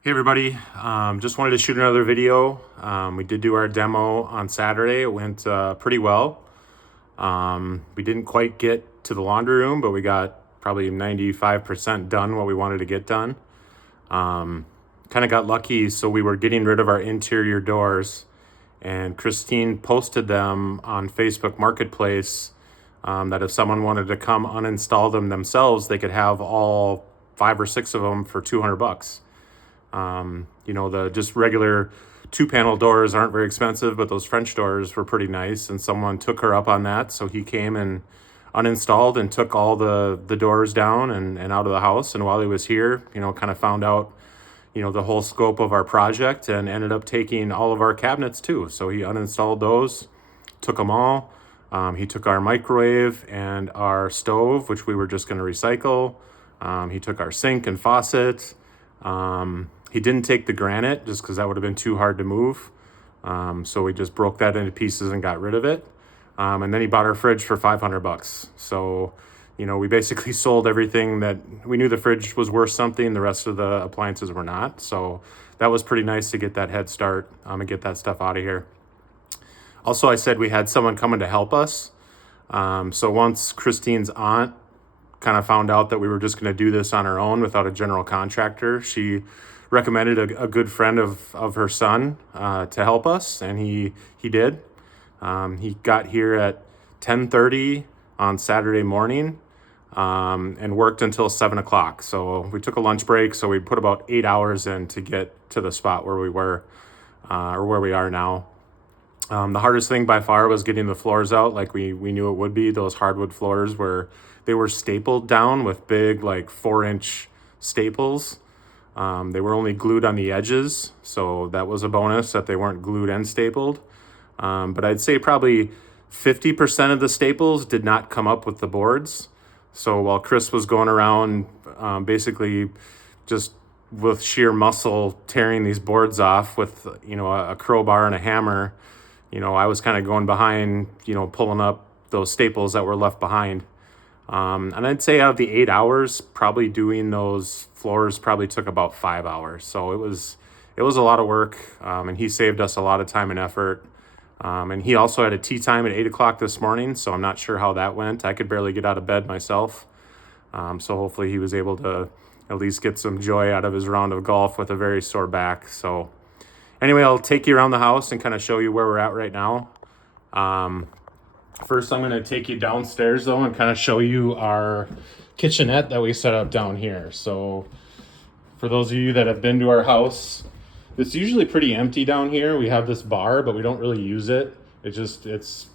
Hey everybody, just wanted to shoot another video. We did do our demo on Saturday. It went pretty well. We didn't quite get to the laundry room, but we got probably 95% done what we wanted to get done. Kind of got lucky, so we were getting rid of our interior doors, and Christine posted them on Facebook Marketplace, that if someone wanted to come uninstall them themselves, they could have all 5 or 6 of them for $200. The just regular 2 panel doors aren't very expensive, but those French doors were pretty nice. And someone took her up on that. So he came and uninstalled and took all the doors down and out of the house. And while he was here, kind of found out, the whole scope of our project and ended up taking all of our cabinets too. So he uninstalled those, took them all. He took our microwave and our stove, which we were just going to recycle. He took our sink and faucet. He didn't take the granite just because that would have been too hard to move. So we just broke that into pieces and got rid of it. And then he bought our fridge for $500. So, we basically sold everything that we knew the fridge was worth something. The rest of the appliances were not. So that was pretty nice to get that head start, and get that stuff out of here. Also, I said we had someone coming to help us. So once Christine's aunt kind of found out that we were just going to do this on our own without a general contractor, she recommended a good friend of her son to help us, and he did. He got here at 10:30 on Saturday morning, and worked until 7 o'clock. So we took a lunch break. So we put about 8 hours in to get to the spot where we were, or where we are now. The hardest thing by far was getting the floors out like we knew it would be. Those hardwood floors where they were stapled down with big, like 4-inch staples. They were only glued on the edges, so that was a bonus that they weren't glued and stapled. But I'd say probably 50% of the staples did not come up with the boards. So while Chris was going around, basically just with sheer muscle tearing these boards off with, a crowbar and a hammer, I was kind of going behind, pulling up those staples that were left behind. And I'd say out of the 8 hours, probably doing those floors probably took about 5 hours. So it was a lot of work, and he saved us a lot of time and effort. And he also had a tea time at 8 o'clock this morning, so I'm not sure how that went. I could barely get out of bed myself. So hopefully he was able to at least get some joy out of his round of golf with a very sore back. So anyway, I'll take you around the house and kind of show you where we're at right now. First, I'm going to take you downstairs, though, and kind of show you our kitchenette that we set up down here. So for those of you that have been to our house, it's usually pretty empty down here. We have this bar, but we don't really use it. It's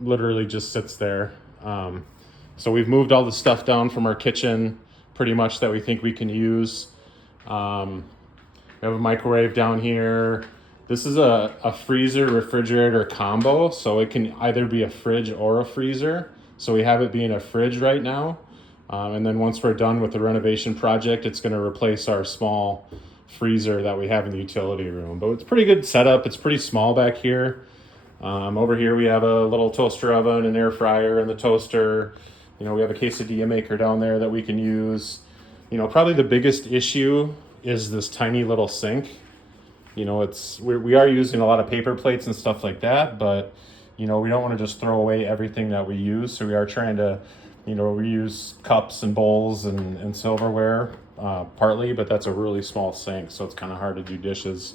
literally just sits there. So we've moved all the stuff down from our kitchen pretty much that we think we can use. We have a microwave down here. This is a freezer refrigerator combo, so it can either be a fridge or a freezer. So we have it being a fridge right now. And then once we're done with the renovation project, it's going to replace our small freezer that we have in the utility room. But it's pretty good setup. It's pretty small back here. Over here we have a little toaster oven, an air fryer, and the toaster. We have a quesadilla maker down there that we can use. Probably the biggest issue is this tiny little sink. We are using a lot of paper plates and stuff like that, but we don't want to just throw away everything that we use. So we are trying to, reuse cups and bowls and silverware, partly, but that's a really small sink, so it's kind of hard to do dishes.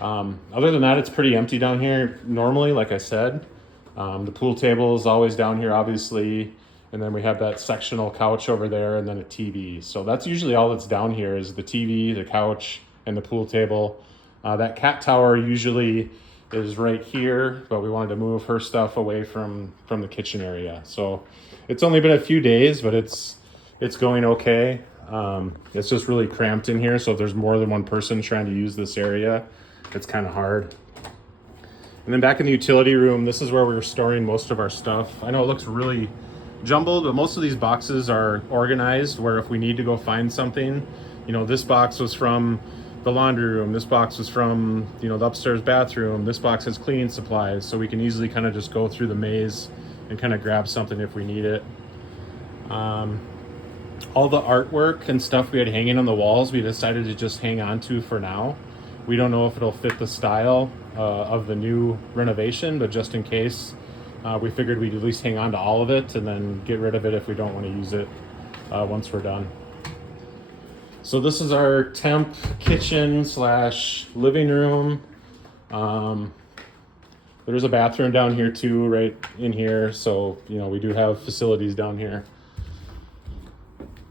Other than that, it's pretty empty down here normally, like I said. The pool table is always down here, obviously, and then we have that sectional couch over there and then a TV. So that's usually all that's down here is the TV, the couch, and the pool table. That cat tower usually is right here, but we wanted to move her stuff away from the kitchen area. So it's only been a few days, but it's going okay. It's just really cramped in here, so if there's more than one person trying to use this area, it's kind of hard. And then back in the utility room, this is where we were storing most of our stuff. I know it looks really jumbled, but most of these boxes are organized where if we need to go find something, this box was from the laundry room, this box was from the upstairs bathroom, this box has cleaning supplies, so we can easily kind of just go through the maze and kind of grab something if we need it. All the artwork and stuff we had hanging on the walls, we decided to just hang on to for now. We don't know if it'll fit the style of the new renovation, but just in case, we figured we'd at least hang on to all of it and then get rid of it if we don't want to use it once we're done. So this is our temp kitchen slash living room. There's a bathroom down here too, right in here. So, you know, we do have facilities down here.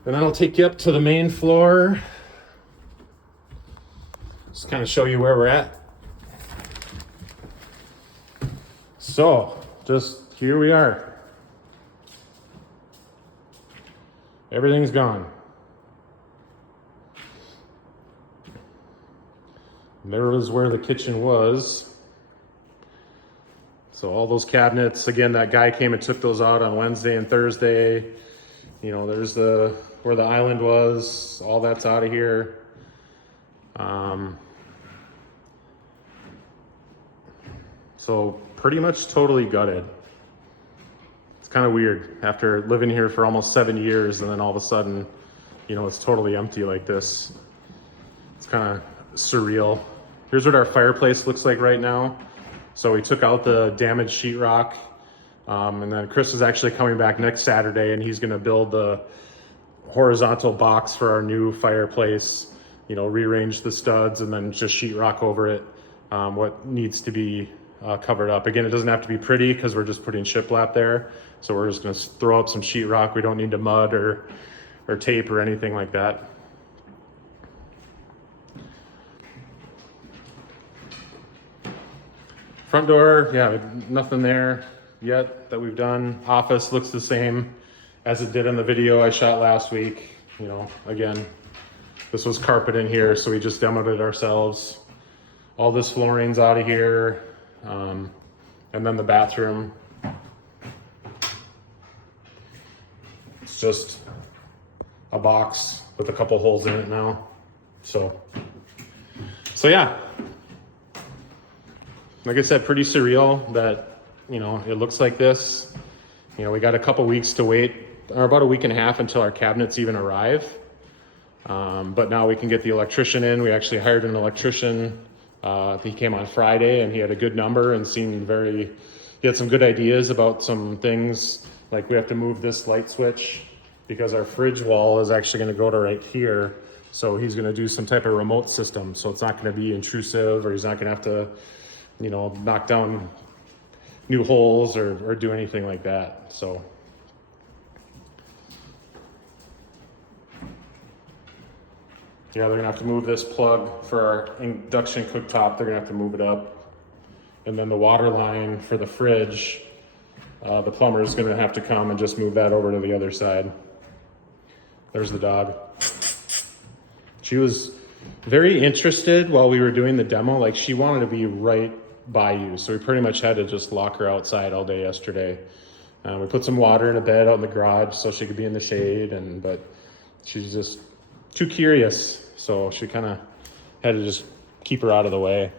And then I'll take you up to the main floor. Just kind of show you where we're at. So, just here we are. Everything's gone. And there was where the kitchen was. So all those cabinets, again, that guy came and took those out on Wednesday and Thursday. You know, there's where the island was, all that's out of here. So pretty much totally gutted. It's kind of weird after living here for almost 7 years and then all of a sudden, you know, it's totally empty like this. It's kind of surreal. Here's what our fireplace looks like right now. So we took out the damaged sheetrock, and then Chris is actually coming back next Saturday and he's gonna build the horizontal box for our new fireplace, you know, rearrange the studs and then just sheetrock over it, what needs to be covered up. Again, it doesn't have to be pretty because we're just putting shiplap there. So we're just gonna throw up some sheetrock. We don't need to mud or tape or anything like that. Front door, yeah, nothing there yet that we've done. Office looks the same as it did in the video I shot last week. You know, again, this was carpet in here, so we just demoed it ourselves. All this flooring's out of here. And then the bathroom. It's just a box with a couple holes in it now. So yeah. Like I said, pretty surreal that, you know, it looks like this. You know, we got a couple weeks to wait, or about a week and a half until our cabinets even arrive. But now we can get the electrician in. We actually hired an electrician. He came on Friday and he had a good number and he had some good ideas about some things. Like we have to move this light switch because our fridge wall is actually going to go to right here. So he's going to do some type of remote system. So it's not going to be intrusive, or he's not going to have to, you know, knock down new holes or do anything like that. So yeah, they're gonna have to move this plug for our induction cooktop. They're gonna have to move it up. And then the water line for the fridge, the plumber is gonna have to come and just move that over to the other side. There's the dog. She was very interested while we were doing the demo. Like, she wanted to be right by you. So we pretty much had to just lock her outside all day yesterday. We put some water in a bed out in the garage so she could be in the shade, but she's just too curious. So she kind of had to just keep her out of the way.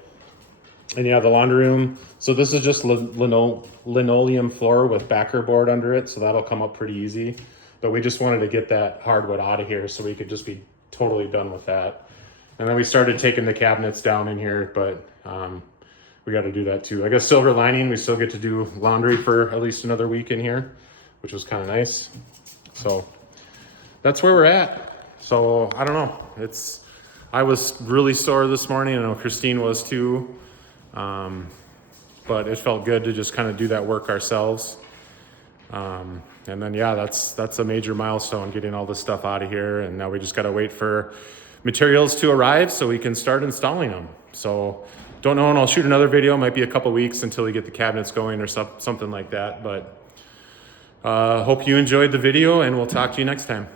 And yeah, the laundry room. So this is just linoleum floor with backer board under it. So that'll come up pretty easy. But we just wanted to get that hardwood out of here so we could just be totally done with that. And then we started taking the cabinets down in here, but we got to do that too. I guess silver lining, we still get to do laundry for at least another week in here, which was kind of nice. So that's where we're at. So I don't know. I was really sore this morning. I know Christine was too. But it felt good to just kind of do that work ourselves. And then, yeah, that's a major milestone, getting all this stuff out of here. And now we just got to wait for materials to arrive so we can start installing them. So don't know, and I'll shoot another video. Might be a couple weeks until we get the cabinets going or something like that. But hope you enjoyed the video, and we'll talk to you next time.